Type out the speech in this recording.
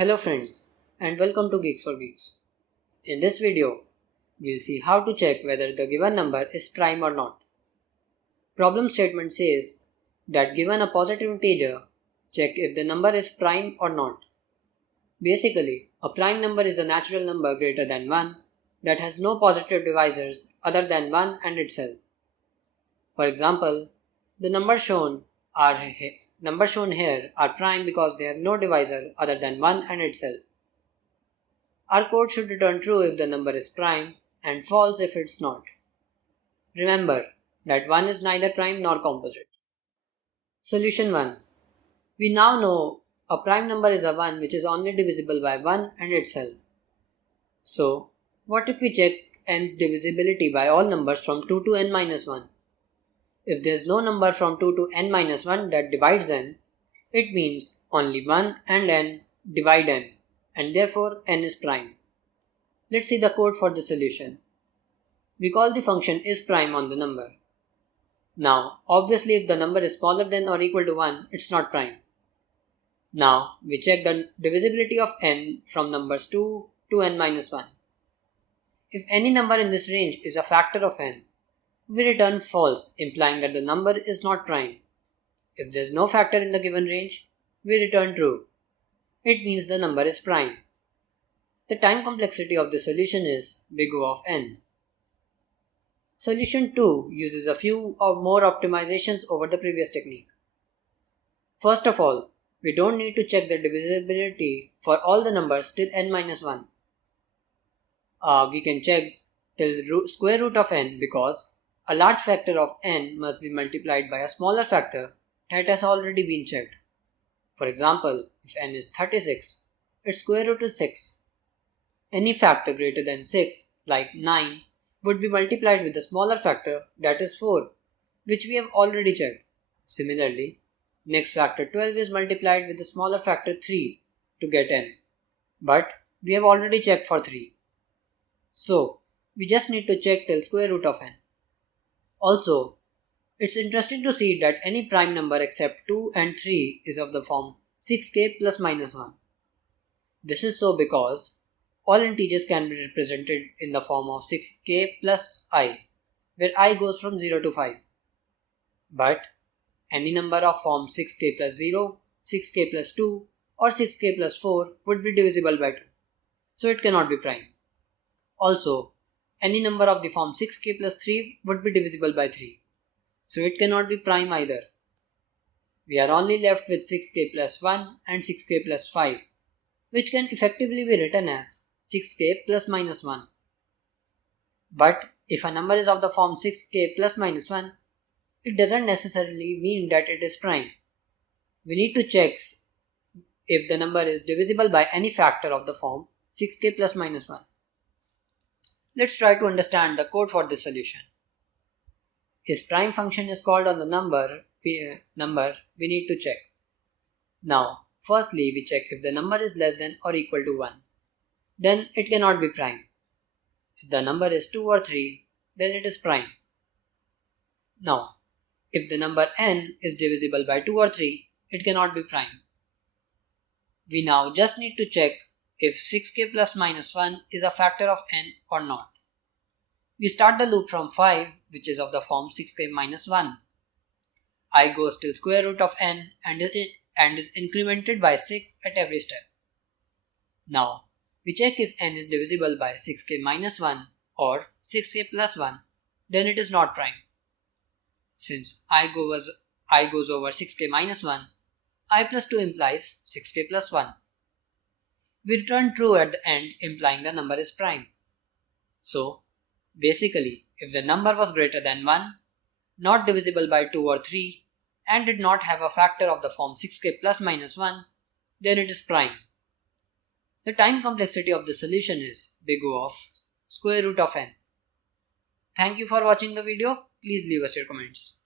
Hello friends and welcome to GeeksforGeeks. In this video, we'll see how to check whether the given number is prime or not. Problem statement says that given a positive integer, check if the number is prime or not. Basically, a prime number is a natural number greater than 1 that has no positive divisors other than 1 and itself. For example, the numbers shown here are prime because they have no divisor other than 1 and itself. Our code should return true if the number is prime and false if it's not. Remember that 1 is neither prime nor composite. Solution 1. We now know a prime number is a 1 which is only divisible by 1 and itself. So, what if we check n's divisibility by all numbers from 2 to n minus 1? If there is no number from 2 to n minus 1 that divides n, it means only 1 and n divide n, and therefore n is prime. Let's see the code for the solution. We call the function isPrime on the number. Now, obviously if the number is smaller than or equal to 1, it's not prime. Now, we check the divisibility of n from numbers 2 to n minus 1. If any number in this range is a factor of n, we return false, implying that the number is not prime. If there is no factor in the given range, we return true. It means the number is prime. The time complexity of the solution is big O of n. Solution 2 uses a few or more optimizations over the previous technique. First of all, we don't need to check the divisibility for all the numbers till n minus 1. We can check till square root of n because a large factor of n must be multiplied by a smaller factor that has already been checked. For example, if n is 36, its square root is 6. Any factor greater than 6, like 9, would be multiplied with a smaller factor, that is 4, which we have already checked. Similarly, next factor 12 is multiplied with a smaller factor 3 to get n, but we have already checked for 3. So, we just need to check till square root of n. Also, it's interesting to see that any prime number except 2 and 3 is of the form 6k plus minus 1. This is so because all integers can be represented in the form of 6k plus I, where I goes from 0 to 5. But any number of form 6k plus 0, 6k plus 2 or 6k plus 4 would be divisible by 2, so it cannot be prime. Also, any number of the form 6k plus 3 would be divisible by 3, so it cannot be prime either. We are only left with 6k plus 1 and 6k plus 5, which can effectively be written as 6k plus minus 1. But if a number is of the form 6k plus minus 1, it doesn't necessarily mean that it is prime. We need to check if the number is divisible by any factor of the form 6k plus minus 1. Let's try to understand the code for this solution. isPrime function is called on the number we need to check. Now, firstly, we check if the number is less than or equal to 1. Then it cannot be prime. If the number is 2 or 3, then it is prime. Now, if the number n is divisible by 2 or 3, it cannot be prime. We now just need to check if 6k plus minus 1 is a factor of n or not. We start the loop from 5, which is of the form 6k minus 1. I goes till square root of n and is incremented by 6 at every step. Now, we check if n is divisible by 6k minus 1 or 6k plus 1, then it is not prime. Since I goes over 6k minus 1, I plus 2 implies 6k plus 1. We return true at the end, implying the number is prime. So, basically, if the number was greater than 1, not divisible by 2 or 3, and did not have a factor of the form 6k plus minus 1, then it is prime. The time complexity of the solution is big O of square root of n. Thank you for watching the video. Please leave us your comments.